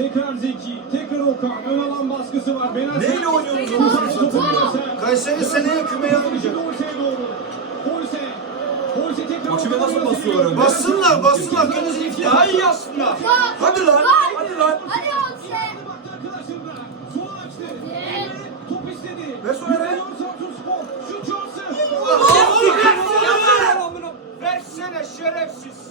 Tekrar Zeki, tekrar oka. Ön alan baskısı var. Ben Neyle oynuyorsun oynuyorsunuz? Sen? Kayseri seneye kümeye alınacak. Polise. Polise tekrar Maçı nasıl basıyorlar? Bassınlar, bassınlar. Kendiniz iyi fiyat. Daha iyi Kimeye. aslında. Kimeye. Hadi Kimeye. lan. Hadi lan. Hadi Olsen. Ve sonra ne? Samsun Spor. Şu çansı. Versene şerefsiz.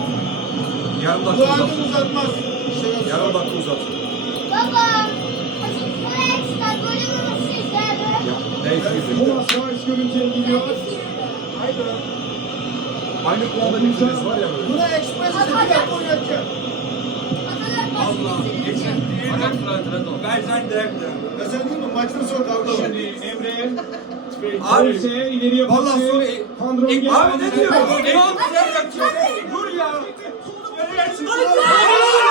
Yarım dakika uzat. Bu uzatmaz. uzatmaz. Yarım dakika uzat. Baba. Bu ekstra, mu mu şey bu bir bir bir Aynı kulağda bir var ya böyle. Buna ekspres Allah'ım. Geçen. Ben zaten direkt. Ben mi? Maçtan sonra kavga Şimdi Emre'ye. Abi. Valla sonra. Abi ne diyor? Ne diyor? Ne diyor? Ne diyor? Ne diyor? Let's go! Let's go!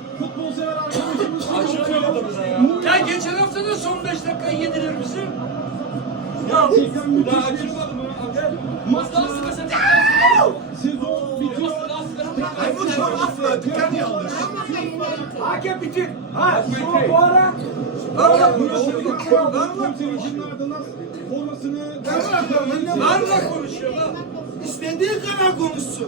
futbol sever arkadaşımız var. Açık koyalım ya. Ya geçen hafta da son 5 dakika yedirir bizi. Ne yaptık? Bir daha açılmadım. Maçlar sıkıştı. Sezon bitiyor. Ay bu çok aslı. Tüken yaldır. Hakem bitir. Ha. Bu ara. Arda konuşuyor. Arda konuşuyor. Arda konuşuyor. Arda konuşuyor. İstediği kadar konuşsun.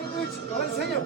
Valeu, valeu.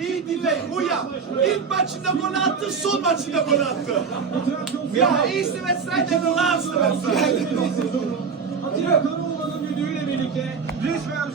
İyi dinle, uyan. İlk maçında gol attı, son maçında gol attı. Ya iyisi ve sen de lazım. Atilla Karoğlu'nun videoyla birlikte resmen...